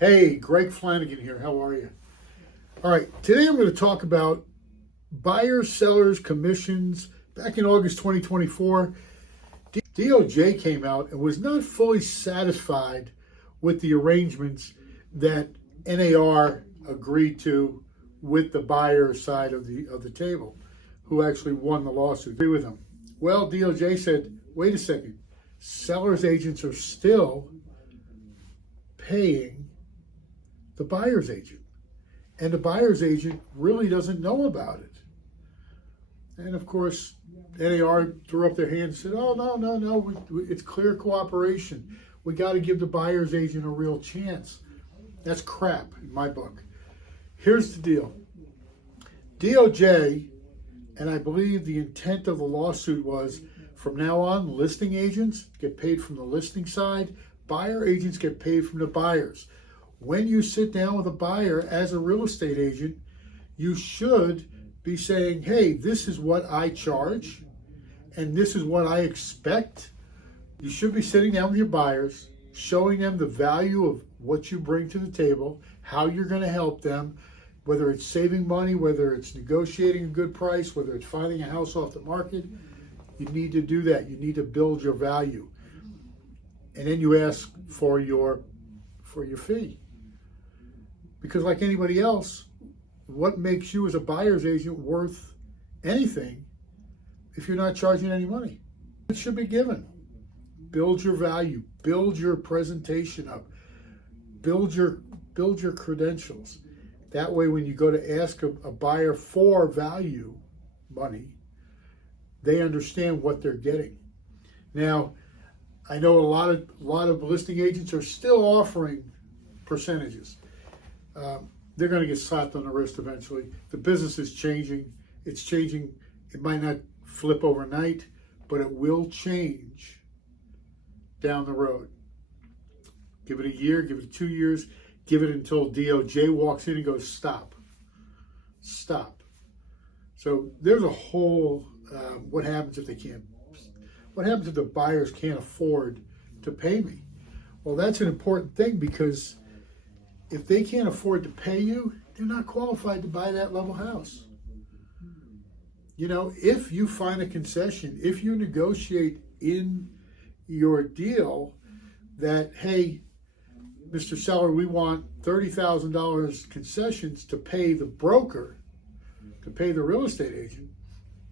Hey, Greg Flanagan here. How are you? All right, today I'm going to talk about buyers, sellers, commissions. Back in August 2024, DOJ came out and was not fully satisfied with the arrangements that NAR agreed to with the buyer side of the table, who actually won the lawsuit. Agree with them. Well, DOJ said, wait a second, sellers agents are still paying the buyer's agent, and the buyer's agent really doesn't know about it. And of course, NAR threw up their hands and said, oh, no, it's clear cooperation. We got to give the buyer's agent a real chance. That's crap in my book. Here's the deal. DOJ, and I believe the intent of the lawsuit was, from now on, listing agents get paid from the listing side, buyer agents get paid from the buyers. When you sit down with a buyer as a real estate agent, you should be saying, hey, this is what I charge and this is what I expect. You should be sitting down with your buyers, showing them the value of what you bring to the table, how you're going to help them, whether it's saving money, whether it's negotiating a good price, whether it's finding a house off the market. You need to do that. You need to build your value. And then you ask for your fee. Because like anybody else, what makes you as a buyer's agent worth anything if you're not charging any money? It should be given. Build your value, build your presentation up, build your credentials. That way when you go to ask a buyer for value money, they understand what they're getting. Now, I know a lot of listing agents are still offering percentages. They're going to get slapped on the wrist eventually. The business is changing. It's changing. It might not flip overnight, but it will change down the road. Give it a year, give it 2 years, give it until DOJ walks in and goes, stop. So there's a whole, what happens if the buyers can't afford to pay me? Well, that's an important thing, because if they can't afford to pay you, they're not qualified to buy that level house. You know, if you find a concession, if you negotiate in your deal that, hey, Mr. Seller, we want $30,000 concessions to pay the broker, to pay the real estate agent,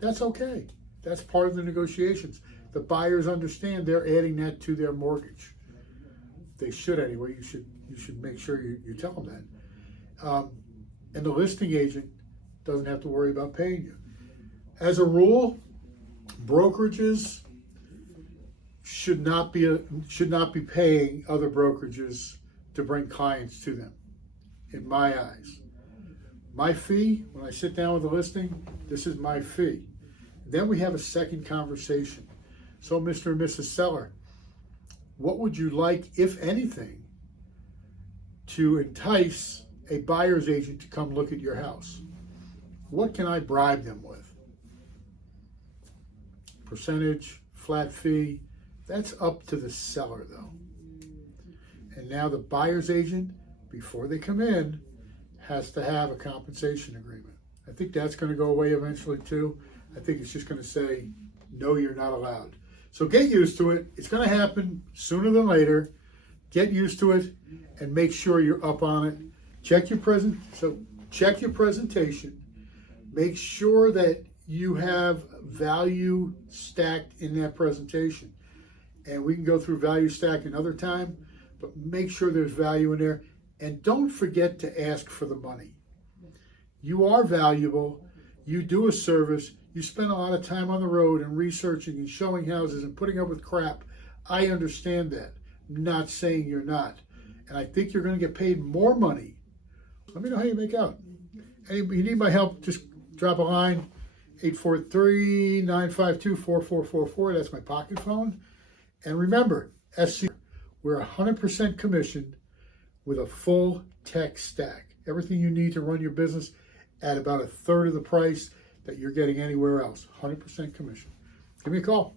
that's okay. That's part of the negotiations. The buyers understand they're adding that to their mortgage. They should anyway. You should make sure you tell them that. And the listing agent doesn't have to worry about paying you. As a rule, brokerages should not be paying other brokerages to bring clients to them, in my eyes. My fee, when I sit down with a listing, this is my fee. Then we have a second conversation. So, Mr. and Mrs. Seller, what would you like, if anything, to entice a buyer's agent to come look at your house? What can I bribe them with? Percentage, flat fee, that's up to the seller though. And now the buyer's agent, before they come in, has to have a compensation agreement. I think that's going to go away eventually too. I think it's just going to say, no, you're not allowed. So get used to it. It's going to happen sooner than later. Get used to it and make sure you're up on it. Check your presentation. Make sure that you have value stacked in that presentation. And we can go through value stack another time, but make sure there's value in there. And don't forget to ask for the money. You are valuable. You do a service. You spend a lot of time on the road and researching and showing houses and putting up with crap. I understand that. I'm not saying you're not. And I think you're going to get paid more money. Let me know how you make out. Hey, you need my help, just drop a line, 843-952-4444. That's my pocket phone. And remember, SC, we're 100% commissioned with a full tech stack. Everything you need to run your business at about a third of the price that you're getting anywhere else. 100% commission. Give me a call.